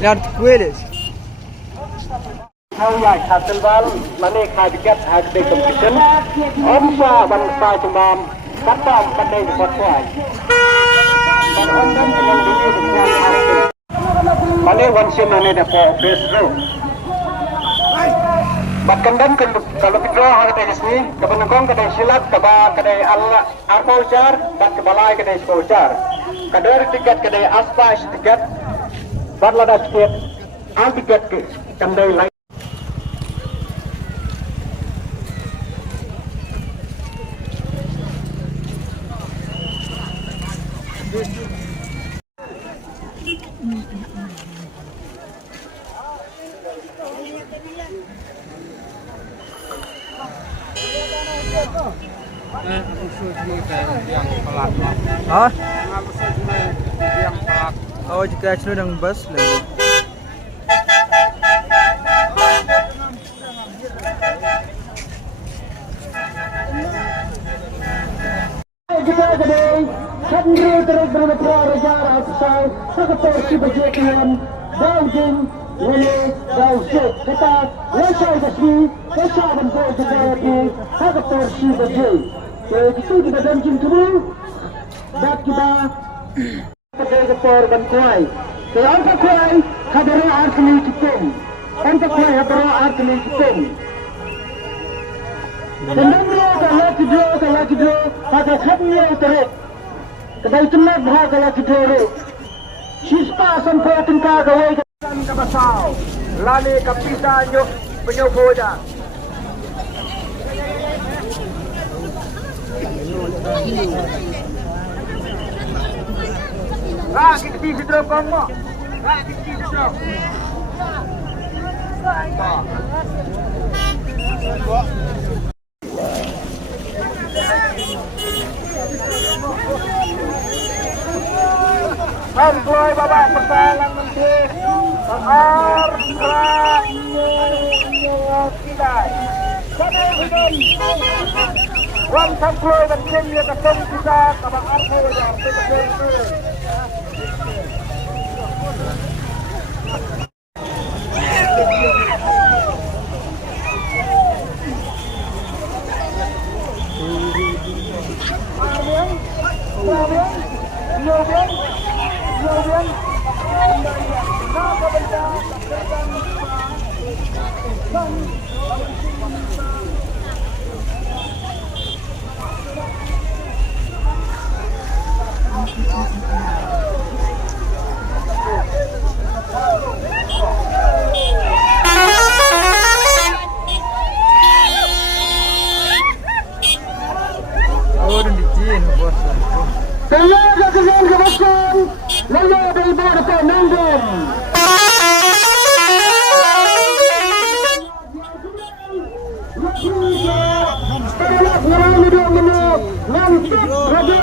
Lihat kueles. How ya Hasselbal, mana kajian harga kompeten, omsa bangsa cumam, kata pandai berkuat. Dan orang dengan diri dengan harga. Mana wansi mana dapat besro. Bahkan dan kalau kita harga ini, kebenukong kedai silat, kedai Allah, arpaucar, dan kebalai kedai spaucar. Kedai tiket kedai aspas tiket, barlada tiket, tiket kedai lain. Hah? Oh, jika sudah dengan bus lagi. Sendiri terus berbicara outside, seketul si berjalan, Belgium, ini Belgium. Kita lesai kesini, lesai bentuk seperti seketul si berjalan. Itu kita janji dulu, dan kita seketul bentuai. Untuk kuai, kadang arti cukup. Untuk kuai, kadang arti cukup. Kemudian kalau kita pada khadnya terus. Kedai cemat bahasa lagi dulu. Sispa sampai tingkah gawai ke basau. Lali kapita nyok penyoboja. Kita di situ kamu. Kita di situ. Sampai Bapak Pertahanan Menteri Sahar Kidai Wan sampai dan kini ketemu kita Kabang Arko dan Arko Tenaga kesehatan kebasan, layak dari bawah depan nanggung. Setelah mengalami 2 menit, lanjut Raja